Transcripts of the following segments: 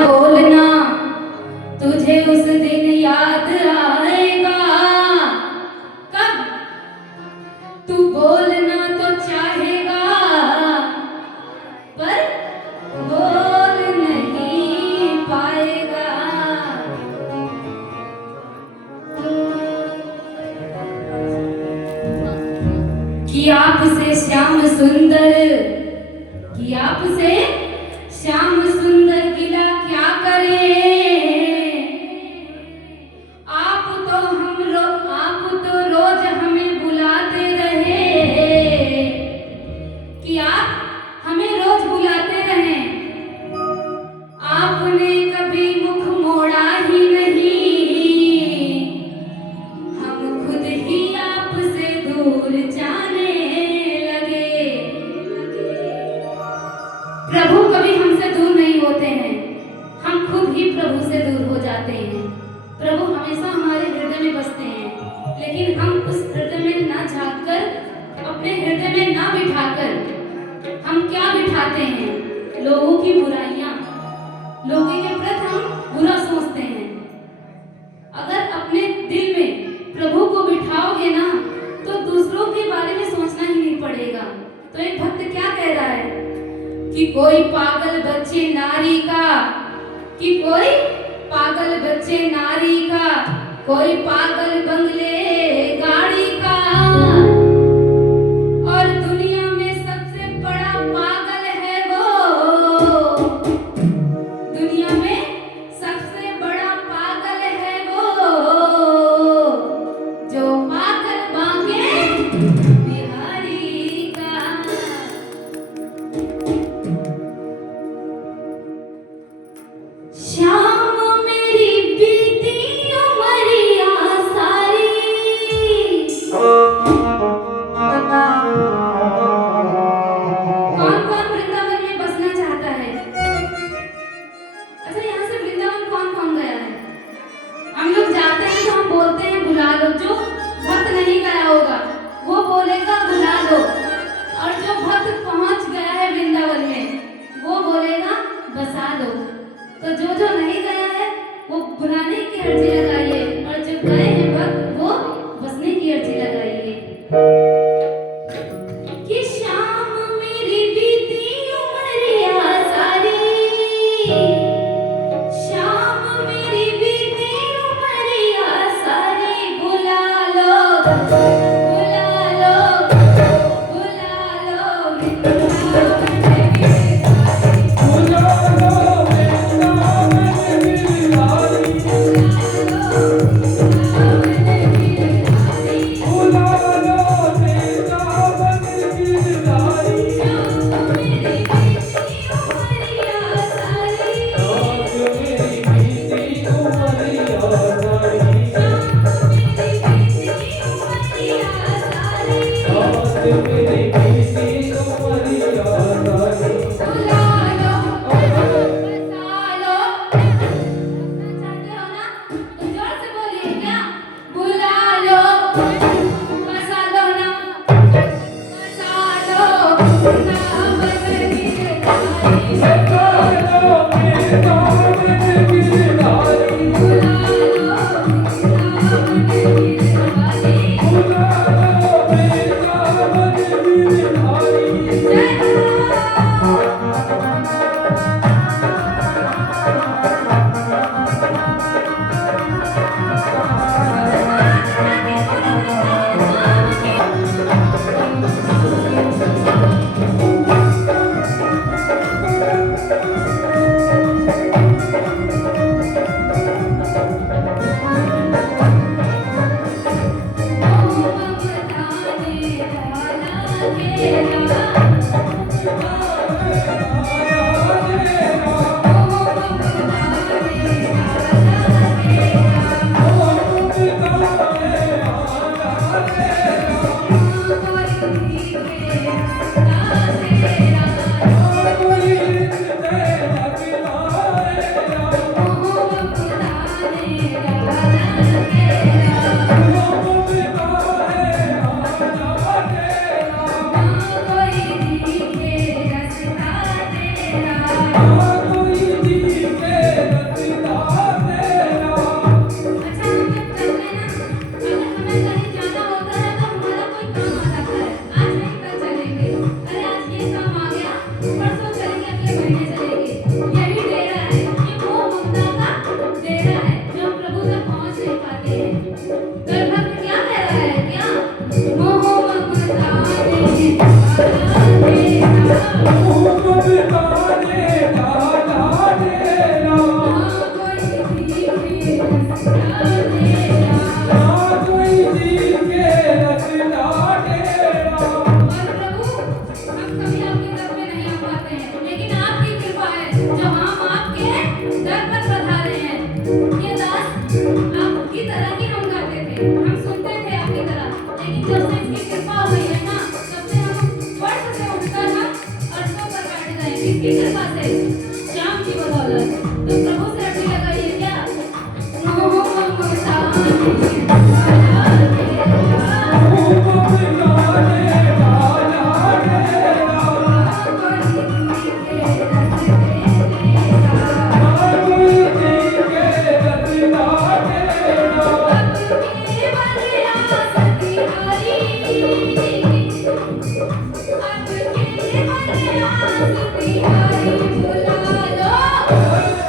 बोलना तुझे उस दिन याद आएगा। कब तू बोलना तो चाहेगा पर बोल नहीं पाएगा। कि आपसे श्याम सुंदर, कि आपसे श्याम सुंदर गिला क्या करे। आप तो रोज हमें बुलाते रहे, कि आप हमें रोज बुलाते रहे। आपने कभी मुख मोड़ा ही नहीं, हम खुद ही आपसे दूर जाने लगे। प्रभु कभी हमसे दूर नहीं होते हैं, हम खुद ही प्रभु से दूर हो जाते हैं। प्रभु हमेशा हमारे हृदय में बसते हैं, लेकिन हम उस हृदय में ना झांककर, अपने हृदय में ना बिठाकर हम क्या बिठाते हैं? लोगों की बुराइयां, लोगों के प्रति हम बुरा सोचते हैं। अगर अपने दिल में प्रभु को बिठाओगे ना तो दूसरों के बारे में सोचना ही नहीं पड़ेगा। तो एक भक्त क्या कह रहा है कि कोई पागल बच्चे नारी का, कि कोई पागल बच्चे नारी का, कोई पागल बंगले गाड़ी का, और दुनिया में सबसे बड़ा पागल है वो, दुनिया में सबसे बड़ा पागल है वो, जो पागल बांके बिहारी का। श्याम मेरी बीती उमरिया सारी, कौन कौन वृंदावन में बसना चाहता है? अच्छा, यहाँ से वृंदावन कौन कौन गया है? हम लोग जाते हैं तो हम बोलते हैं बुला लो। जो भक्त नहीं गया होगा वो बोलेगा बुला लो, और जो भक्त पहुंच गया है वृंदावन में वो बोलेगा बसा लो। तो जो नहीं गया है वो बुलाने की अर्जी लगाइए, और जो गए हैं भक्त वो बसने की अर्जी लगाइए। कि श्याम मेरी बीती उमरिया सारी, श्याम मेरी बीती उमरिया सारी, बुला लो बुला लो बुला लो वृंदावन में।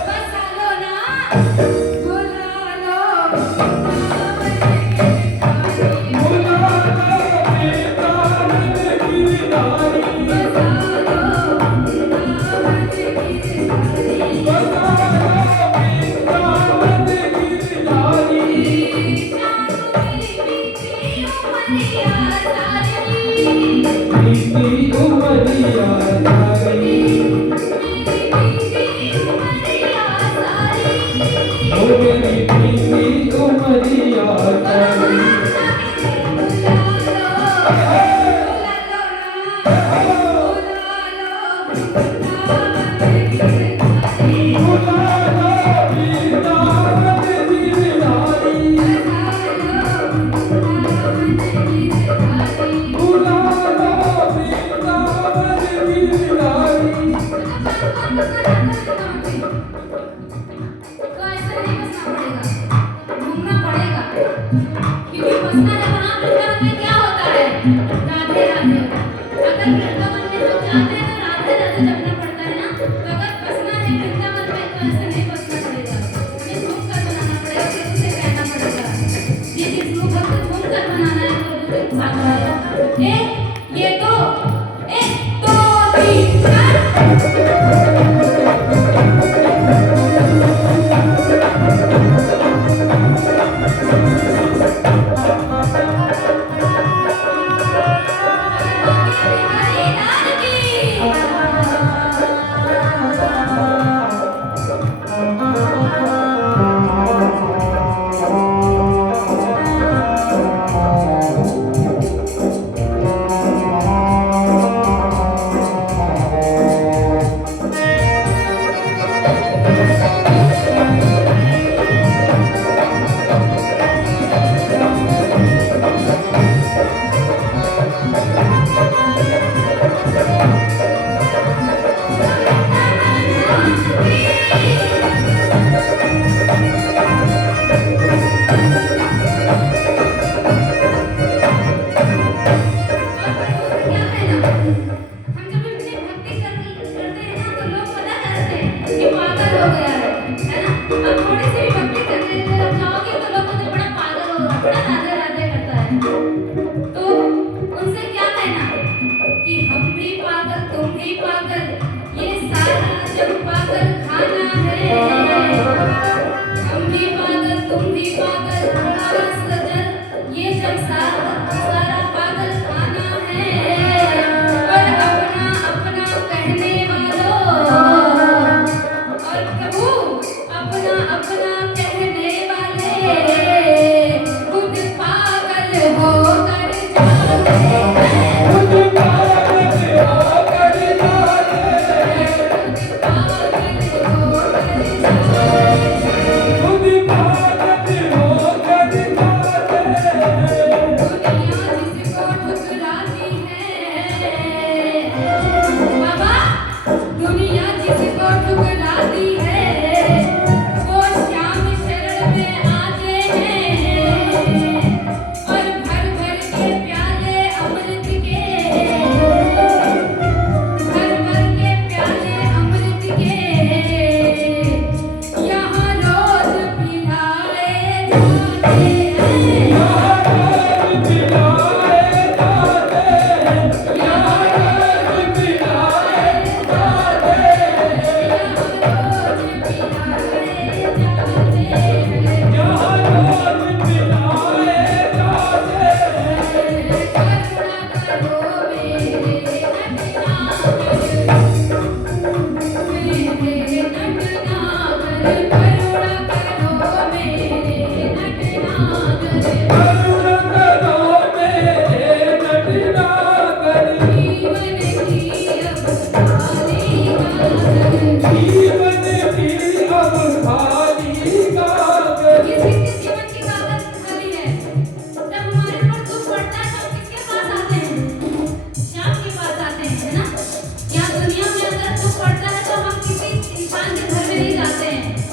बसा लो ना, बुला लो वृंदावन गिरधारी। बसा लो वृंदावन गिरधारी।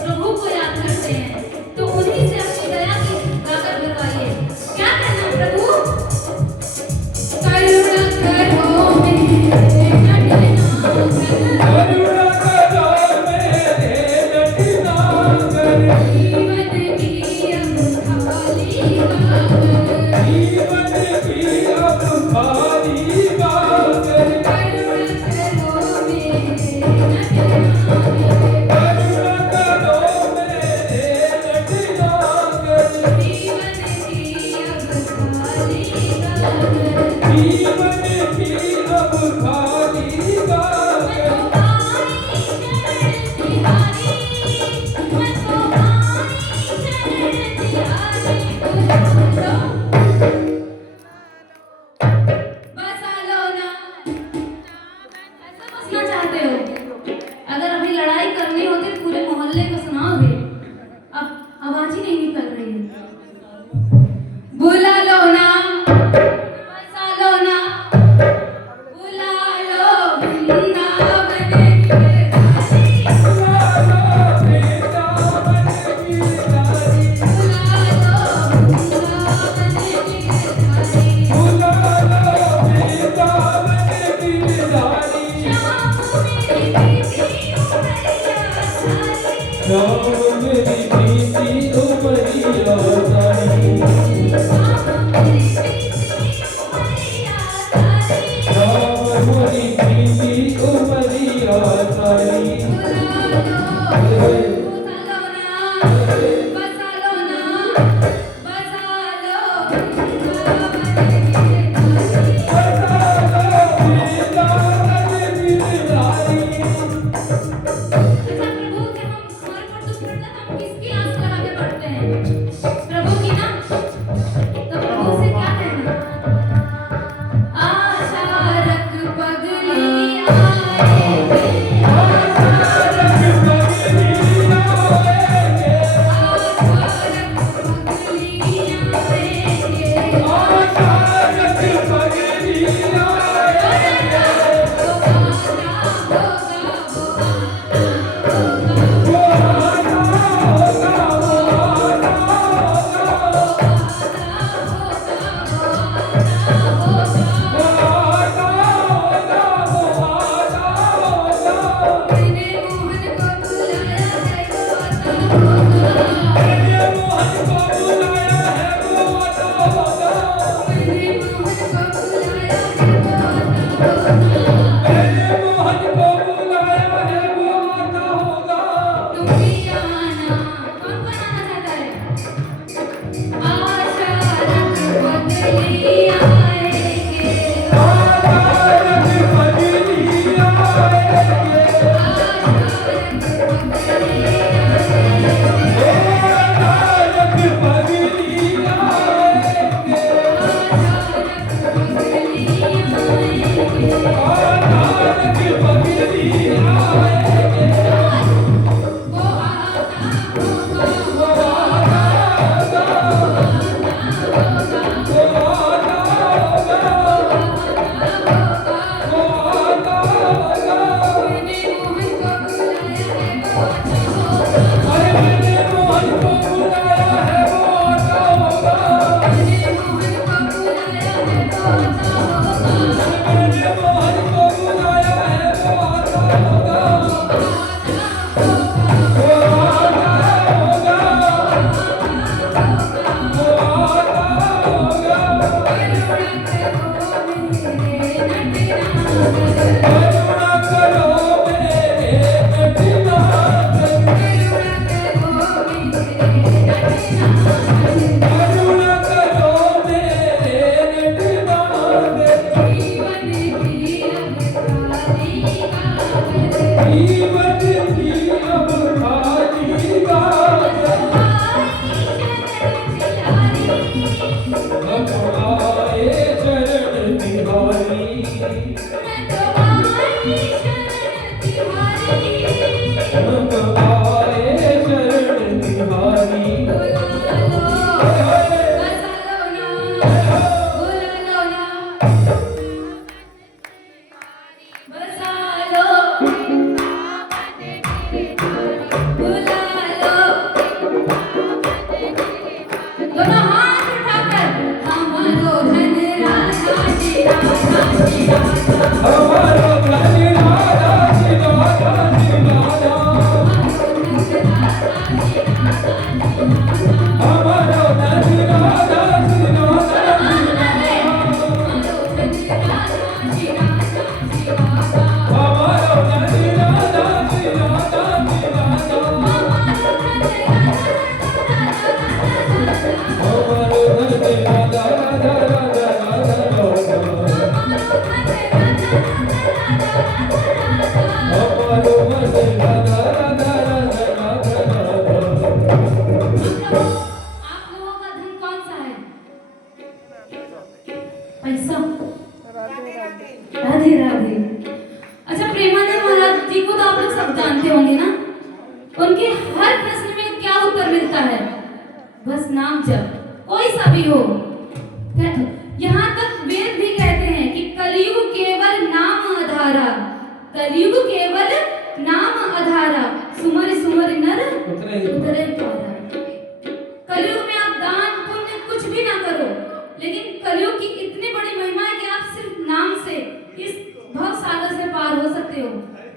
प्रभु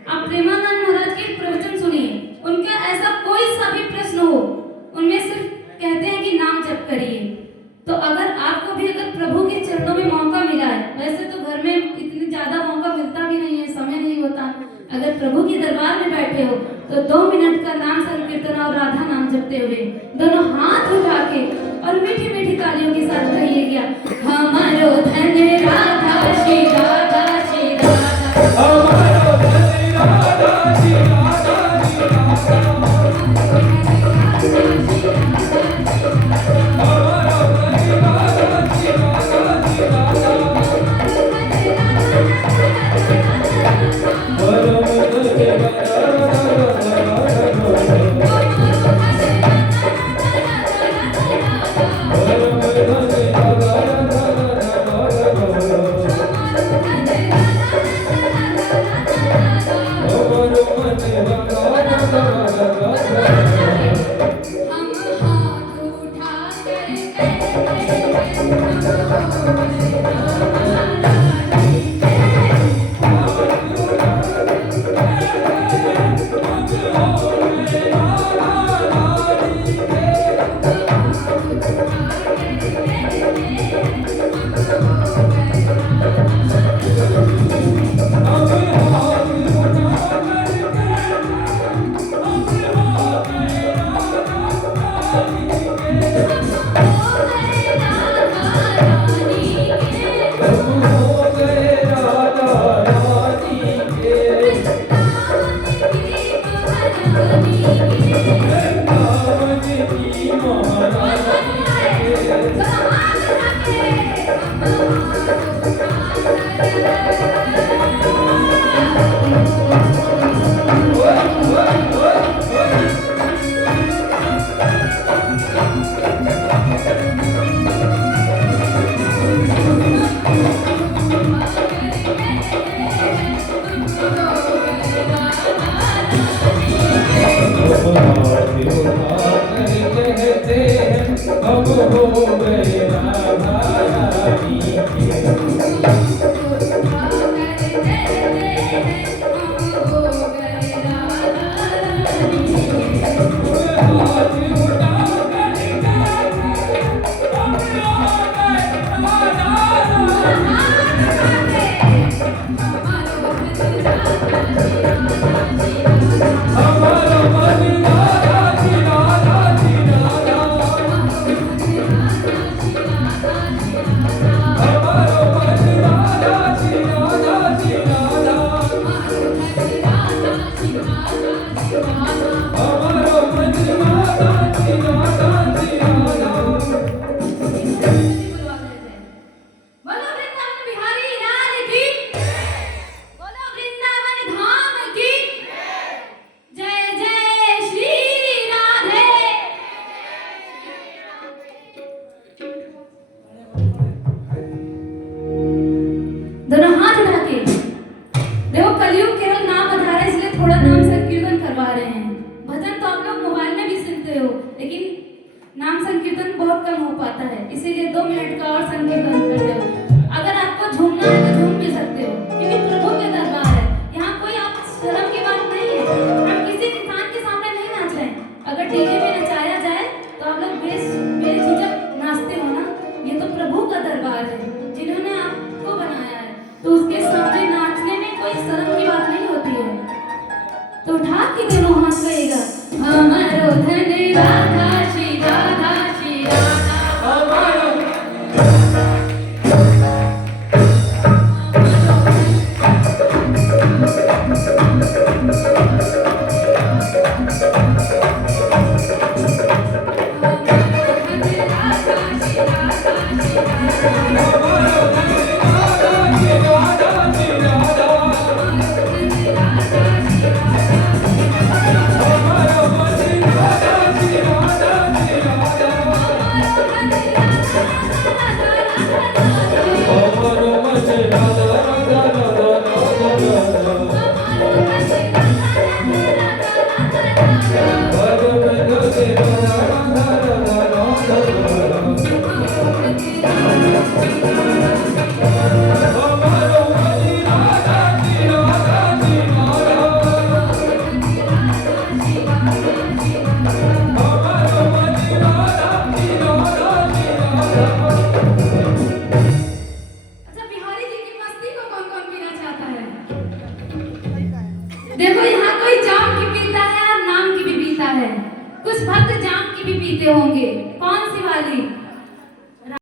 आप प्रेमानंद महाराज के प्रवचन सुनिए, उनका ऐसा कोई 2 मिनट का नाम संकीर्तन और राधा नाम जपते हुए दोनों हाथ उठा के और मीठी मीठी तालियों के साथ कहिएगा, हमारो धन राधा श्री राधा श्री राधा, हमारो धन राधा श्री राधा श्री राधा, हमारो धन राधा श्री राधा श्री राधा, कुछ भक्त जाम की भी पीते होंगे। कौन सी वाली?